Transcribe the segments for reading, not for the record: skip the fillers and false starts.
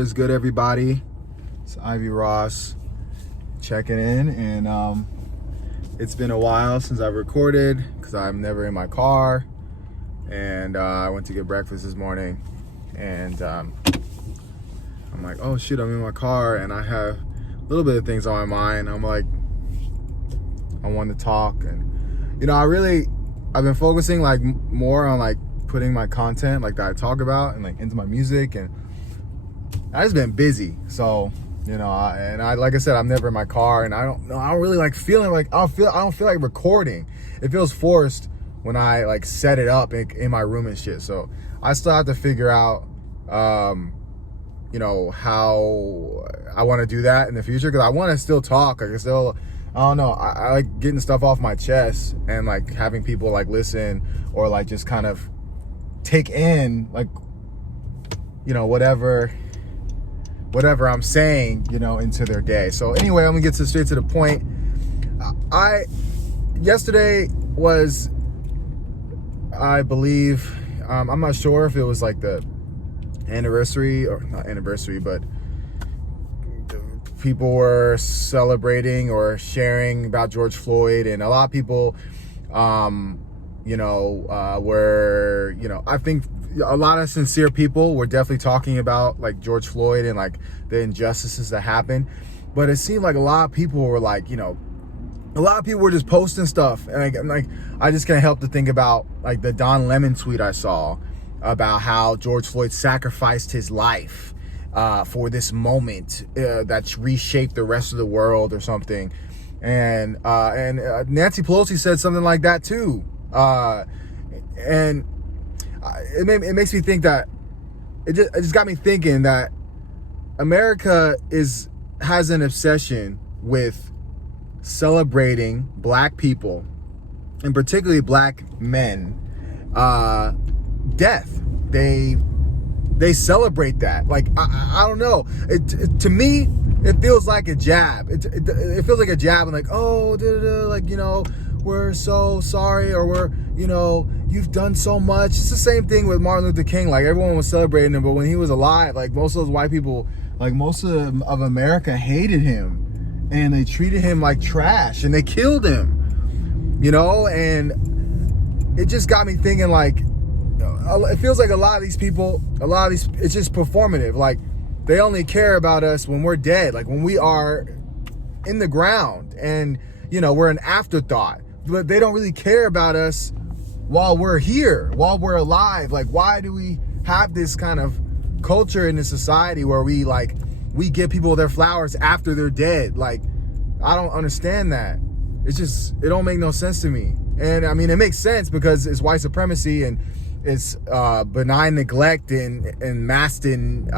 It's good, everybody. It's Ivy Ross checking in, and it's been a while since I've recorded because I'm never in my car. And I went to get breakfast this morning, and I'm like, oh shit, I'm in my car, and I have a little bit of things on my mind. I'm like, I want to talk, and I've been focusing like more on like putting my content like that I talk about and like into my music, and I just been busy. So I like I said, I'm never in my car, and I don't really like feeling like I don't feel like recording. It feels forced when I like set it up in my room and shit. So I still have to figure out how I want to do that in the future, because I want to still talk. Like, I don't know, I like getting stuff off my chest and like having people like listen or like just kind of take in like whatever I'm saying, into their day. So anyway, I'm gonna get straight to the point. Yesterday was, I believe, I'm not sure if it was like the anniversary, or not anniversary, but people were celebrating or sharing about George Floyd, and a lot of people, were, I think a lot of sincere people were definitely talking about like George Floyd and like the injustices that happened. But it seemed like a lot of people were like, a lot of people were just posting stuff, and like I just can't help to think about like the Don Lemon tweet I saw about how George Floyd sacrificed his life for this moment that's reshaped the rest of the world or something. And Nancy Pelosi said something like that too. And it makes me think that it just got me thinking that America has an obsession with celebrating black people, and particularly black men, death. They celebrate that. Like, I don't know. To me, it feels like a jab. It feels like a jab, and like, oh, like, we're so sorry, or we're, you've done so much. It's the same thing with Martin Luther King. Like, everyone was celebrating him, but when he was alive, like, most of those white people, like, most of America hated him, and they treated him like trash, and they killed him, and it just got me thinking, like, it feels like a lot of these, it's just performative. Like, they only care about us when we're dead, like when we are in the ground, and we're an afterthought. But they don't really care about us while we're here, while we're alive. Like, why do we have this kind of culture in this society where we give people their flowers after they're dead? Like, I don't understand that. It don't make no sense to me. And I mean, it makes sense because it's white supremacy, and it's benign neglect and masked in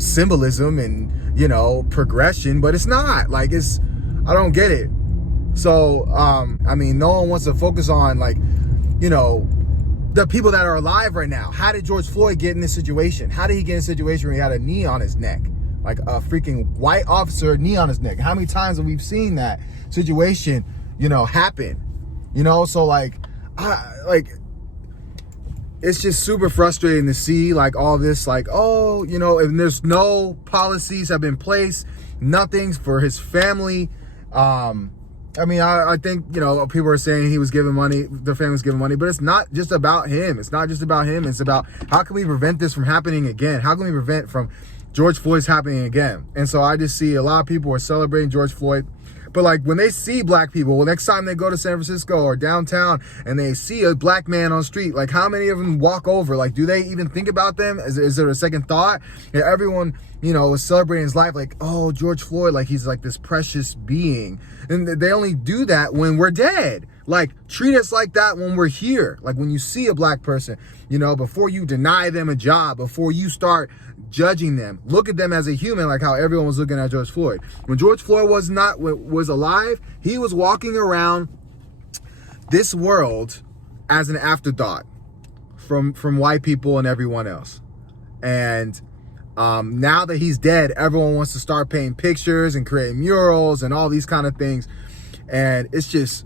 symbolism and progression, but it's not. Like, I don't get it. So I mean, no one wants to focus on like the people that are alive right now. How did George Floyd get in this situation? How did he get in a situation where he had a knee on his neck, like a freaking white officer knee on his neck? How many times have we seen that situation happen? So like it's just super frustrating to see like all this, like, oh, and there's no policies have been placed, nothing's for his family. I mean, I think, people are saying he was giving money, the family was giving money, but it's not just about him. It's not just about him. It's about, how can we prevent this from happening again? How can we prevent from George Floyd's happening again? And so I just see a lot of people are celebrating George Floyd. But like, when they see black people, next time they go to San Francisco or downtown and they see a black man on the street, like, how many of them walk over? Like, do they even think about them? Is there a second thought? And everyone, is celebrating his life, like, oh, George Floyd, like, he's like this precious being. And they only do that when we're dead. Like, treat us like that when we're here. Like, when you see a black person, before you deny them a job, before you start judging them, look at them as a human, like how everyone was looking at George Floyd. When George Floyd was alive, he was walking around this world as an afterthought from white people and everyone else. And now that he's dead, everyone wants to start painting pictures and creating murals and all these kind of things. And it's just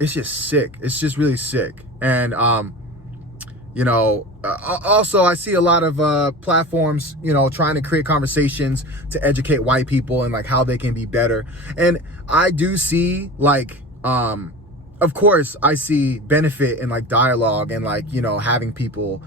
sick. It's just really sick. And You know, also I see a lot of platforms, you know, trying to create conversations to educate white people and like how they can be better. And I do see like, of course I see benefit in like dialogue and like, you know, having people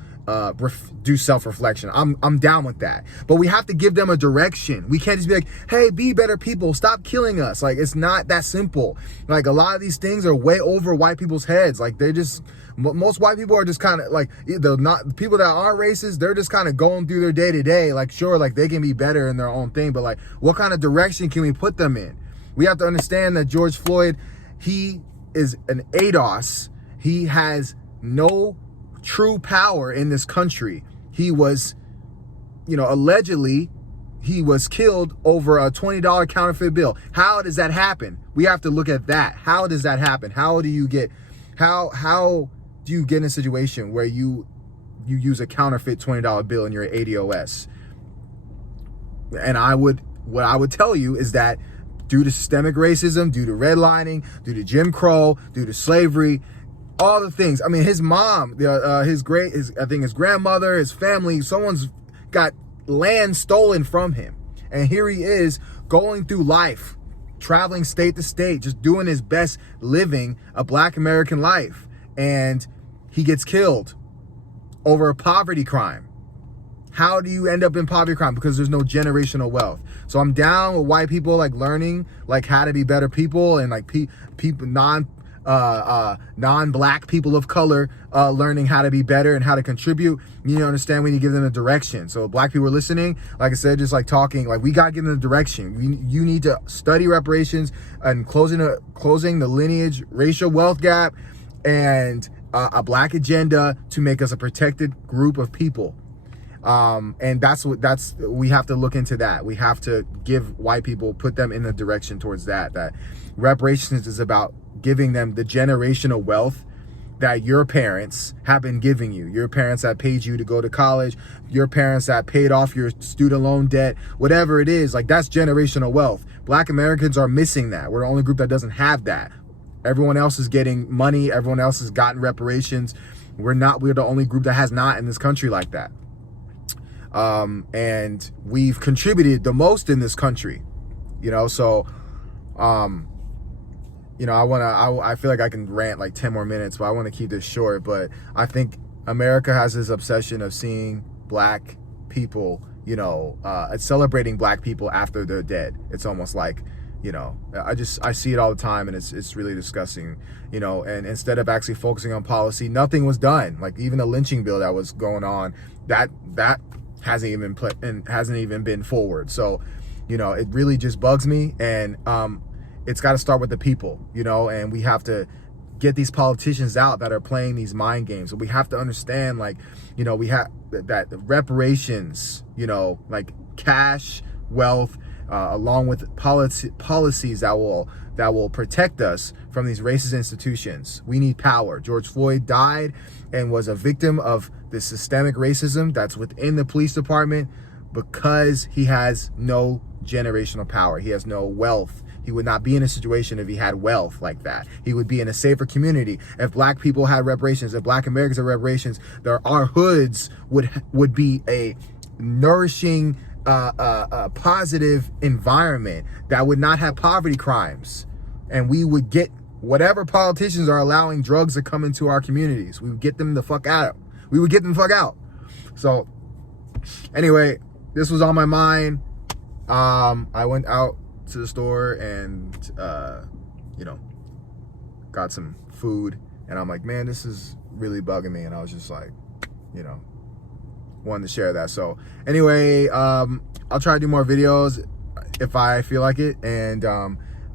do self-reflection. I'm down with that, but we have to give them a direction. We can't just be like, hey, be better people, stop killing us. Like, it's not that simple. Like, a lot of these things are way over white people's heads. Like, they're just, most white people are just kind of like, the people that aren't racist, they're just kind of going through their day to day. Like, sure, like they can be better in their own thing, but like, what kind of direction can we put them in? We have to understand that George Floyd, he is an ADOS. He has no true power in this country. He was, you know, allegedly he was killed over a $20 counterfeit bill. How does that happen? We have to look at that. How does that happen? How do you get in a situation where you use a counterfeit $20 bill in your ADOS? And what I would tell you is that due to systemic racism, due to redlining, due to Jim Crow, due to slavery, all the things. I mean, his mom, his grandmother, his family, someone's got land stolen from him. And here he is going through life, traveling state to state, just doing his best, living a Black American life. And he gets killed over a poverty crime. How do you end up in poverty crime? Because there's no generational wealth. So I'm down with white people like learning like how to be better people, and like people non-black people of color learning how to be better and how to contribute. You understand, we need to give them a direction. So Black people are listening, like I said, just like talking, like we got to give them a direction. You need to study reparations and closing the lineage racial wealth gap and a Black agenda to make us a protected group of people. And we have to look into that. We have to give white people, put them in the direction towards that reparations is about giving them the generational wealth that your parents have been giving you. Your parents that paid you to go to college, your parents that paid off your student loan debt, whatever it is, like that's generational wealth. Black Americans are missing that. We're the only group that doesn't have that. Everyone else is getting money. Everyone else has gotten reparations. We're the only group that has not in this country like that. And we've contributed the most in this country, you know, so, you know, I feel like I can rant like 10 more minutes, but I want to keep this short. But I think America has this obsession of seeing Black people, you know, celebrating Black people after they're dead. It's almost like, you know, I see it all the time, and it's really disgusting, you know. And instead of actually focusing on policy, nothing was done. Like even the lynching bill that was going on, that hasn't even been forward. So, you know, it really just bugs me. And it's got to start with the people, you know, and we have to get these politicians out that are playing these mind games. So we have to understand, like, you know, we have that reparations, you know, like cash, wealth, along with policies that will protect us from these racist institutions. We need power. George Floyd died and was a victim of the systemic racism that's within the police department because he has no generational power. He has no wealth. He would not be in a situation if he had wealth like that. He would be in a safer community. If Black people had reparations, if Black Americans had reparations, our hoods would be a nourishing, positive environment that would not have poverty crimes. And we would get whatever politicians are allowing drugs to come into our communities. We would get them the fuck out. We would get them the fuck out. So anyway, this was on my mind. I went out to the store and, you know, got some food, and I'm like, man, this is really bugging me. And I was just like, you know, wanted to share that. So anyway, I'll try to do more videos if I feel like it, and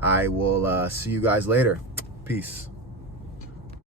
I will see you guys later. Peace.